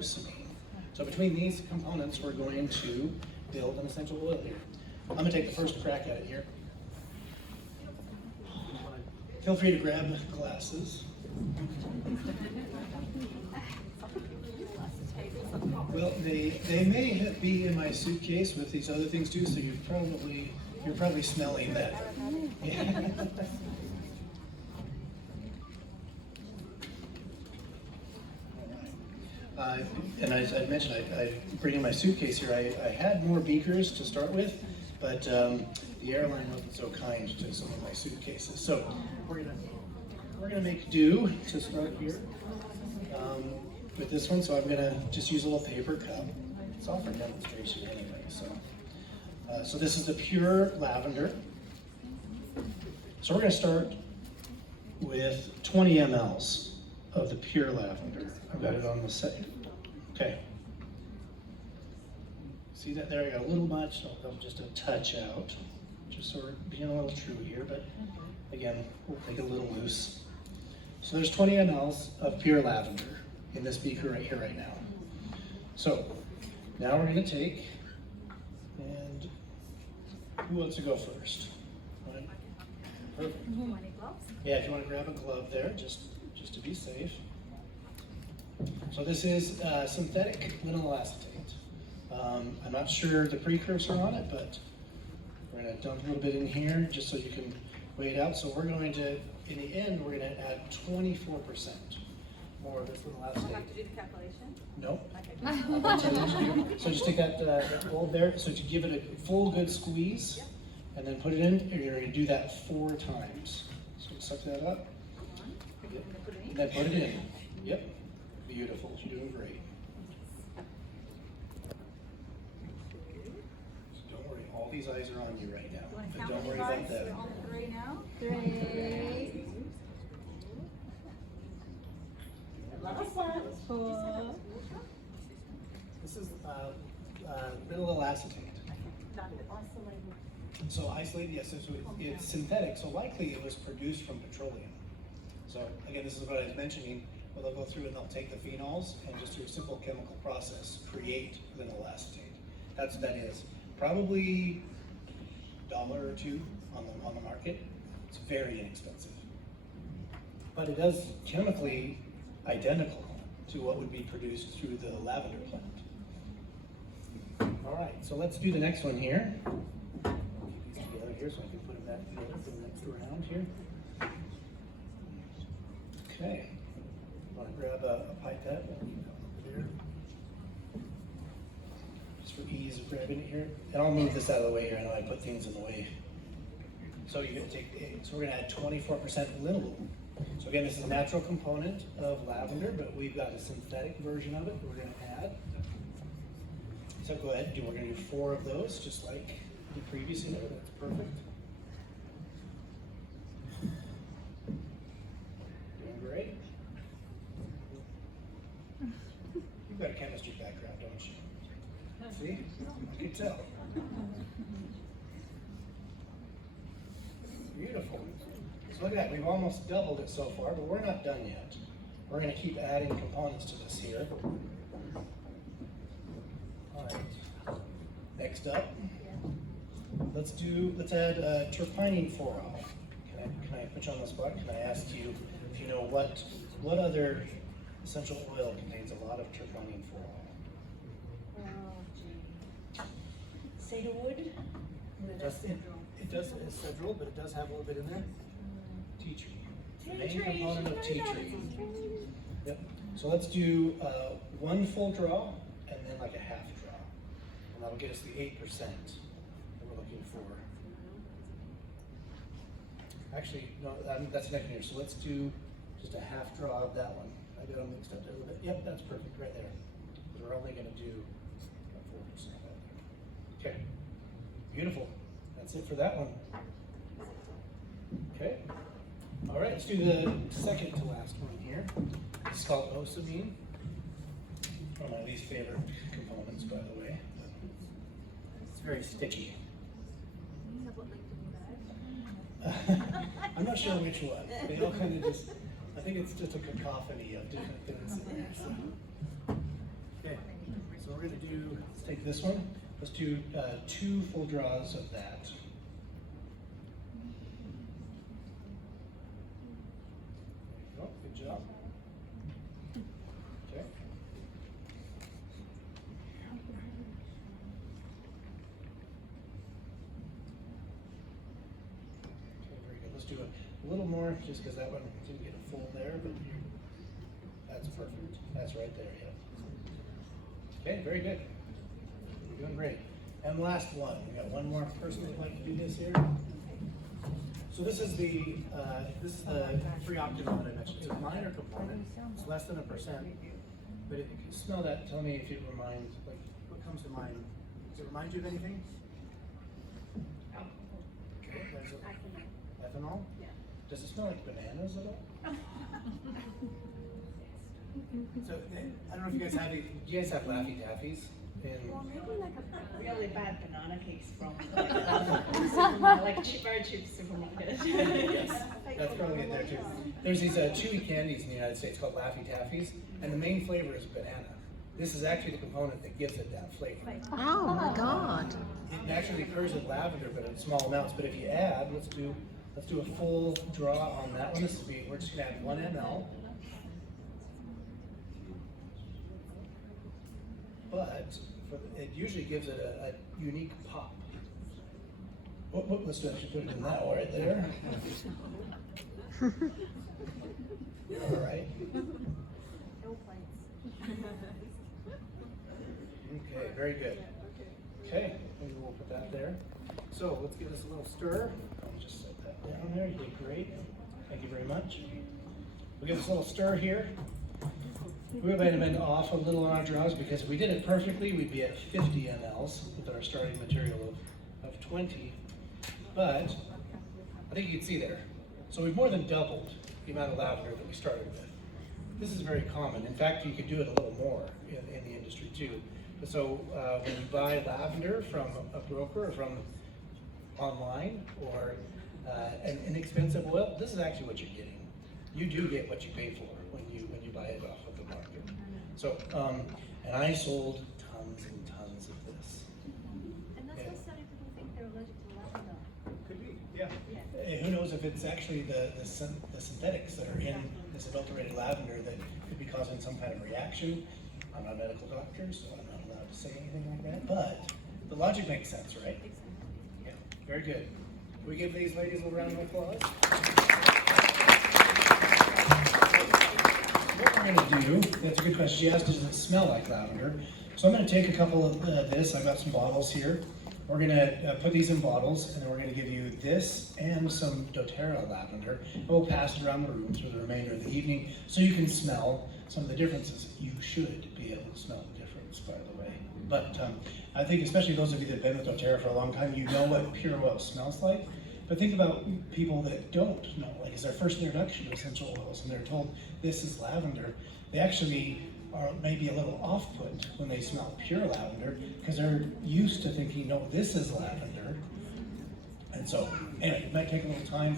osamine. So between these components, we're going to build an essential oil here. I'm gonna take the first crack at it here. Feel free to grab glasses. Well, they may be in my suitcase with these other things too, so you're probably smelling that. Yeah. And as I mentioned, I bring in my suitcase here. I had more beakers to start with, but the airline wasn't so kind to some of my suitcases. So we're gonna make do to start here with this one. So I'm gonna just use a little paper cup. It's all for demonstration anyway. So this is the pure lavender. So we're gonna start with 20 mLs of the pure lavender. I've got it on the set. Okay. See that there? I got a little much, so I'll just a touch out. Just so we're being a little true here, but again, we'll take it a little loose. So there's 20 mLs of pure lavender in this beaker right here, right now. So now we're going to take, and who wants to go first? Perfect. Yeah, if you want to grab a glove there, just to be safe. So this is synthetic vinyl acetate. I'm not sure the precursor on it, but we're going to dump a little bit in here just so you can weigh it out. So we're going to, in the end, we're going to add 24% more of this vinyl acetate. Do I have to do the calculation? No. Okay. So just take that mold there. So to give it a full good squeeze, and then put it in. You're going to do that 4 times. So suck that up. Yep. And then put it in. Yep. Beautiful. You're doing great. So don't worry. All these eyes are on you right now. But don't worry about that. We're on 3 now. 3. Last one. 4. This is vinyl acetate. So isolated, yes, it's synthetic, so likely it was produced from petroleum. So again, this is what I was mentioning, where they'll go through and they'll take the phenols and just through a simple chemical process, create vinyl acetate. That's what that is. Probably $1 or $2 on the market. It's very inexpensive. But it is chemically identical to what would be produced through the lavender plant. All right, so let's do the next one here. Together here, so I can put them back together for the next round here. Okay, want to grab a pipette here, just for ease of grabbing it here. And I'll move this out of the way here. I know I put things in the way. So you're going to take, so we're going to add 24% linalool. So again, this is a natural component of lavender, but we've got a synthetic version of it that we're going to add. So go ahead, we're going to do 4 of those, just like the previous one. That's perfect. Doing great. You've got a chemistry background, don't you? See? I can tell. Beautiful. So look at that, we've almost doubled it so far, but we're not done yet. We're going to keep adding components to this here. All right. Next up, let's add terpinine 4-ol. Can I put you on the spot? Can I ask you if you know what other essential oil contains a lot of terpinine 4-ol? Cedarwood. It does, it's cedral, but it does have a little bit in there. Tea tree. The main component of tea tree. Yep. So let's do 1 full draw and then like a half draw. And that'll get us the 8% that we're looking for. Actually, no, that's next year. So let's do just a half draw of that one. I got them mixed up a little bit. Yep, that's perfect right there. We're only going to do 4% of that. Okay. Beautiful. That's it for that one. Okay. All right, let's do the second to last one here. It's called osamine. One of my least favorite components, by the way. It's very sticky. I'm not sure which one. They all kind of just, I think it's just a cacophony of different things in there. So. we're gonna do, let's take this one. Let's do 2 full draws of that. There you go, good job. Okay. Okay, very good. Let's do a little more, just because that one didn't get a full there, but that's perfect. That's right there, yeah. Okay, very good. You're doing great. And last one, we got one more person that'd like to do this here. So this is the free octave that I mentioned. It's a minor component. It's less than 1%. But if you can smell that, tell me if it reminds, like, what comes to mind? Does it remind you of anything? Okay, there's ethanol? Yeah. Does it smell like bananas at all? So, I don't know if you guys have any, do you guys have Laffy Taffies? Well, maybe like a Really bad banana cakes from like very cheap supermarket. Yes, that's probably it there too. There's these chewy candies in the United States called Laffy Taffies, and the main flavor is banana. This is actually the component that gives it that flavor. Oh my God. It naturally occurs in lavender, but in small amounts. But if you add, let's do a full draw on that one. We're just gonna add 1 ml. But it usually gives it a unique pop. Let's do actually put it in that one right there. All right. no plates. Okay, very good. Okay, maybe we'll put that there. So let's give this a little stir. I'll just set that down there. You did great. Thank you very much. We'll give this a little stir here. We might have been off a little on our draws because if we did it perfectly, we'd be at 50 mLs with our starting material of 20. But I think you can see there. So we've more than doubled the amount of lavender that we started with. This is very common. In fact, you could do it a little more in the industry too. So when you buy lavender from a broker or from online or an inexpensive oil, this is actually what you're getting. You do get what you pay for when you buy it off of the market. So, and I sold tons and tons of this. And that's why some people think they're allergic to lavender. Could be, yeah. Who knows if it's actually the synthetics that are in this adulterated lavender that could be causing some kind of reaction. I'm not a medical doctor, so I'm not allowed to say anything like that, but the logic makes sense, right? Yeah, very good. Can we give these ladies a little round of applause? What we're going to do, that's a good question. She asked, does it smell like lavender? So I'm going to take a couple of this. I've got some bottles here. We're going to put these in bottles, and then we're going to give you this and some doTERRA lavender. We'll pass it around the room through the remainder of the evening so you can smell some of the differences. You should be able to smell the difference, by the way. But I think especially those of you that have been with doTERRA for a long time, you know what pure oil smells like. But think about people that don't know, like it's their first introduction to essential oils and they're told this is lavender. They actually are maybe a little off-put when they smell pure lavender because they're used to thinking, no, this is lavender. And so, anyway, it might take a little time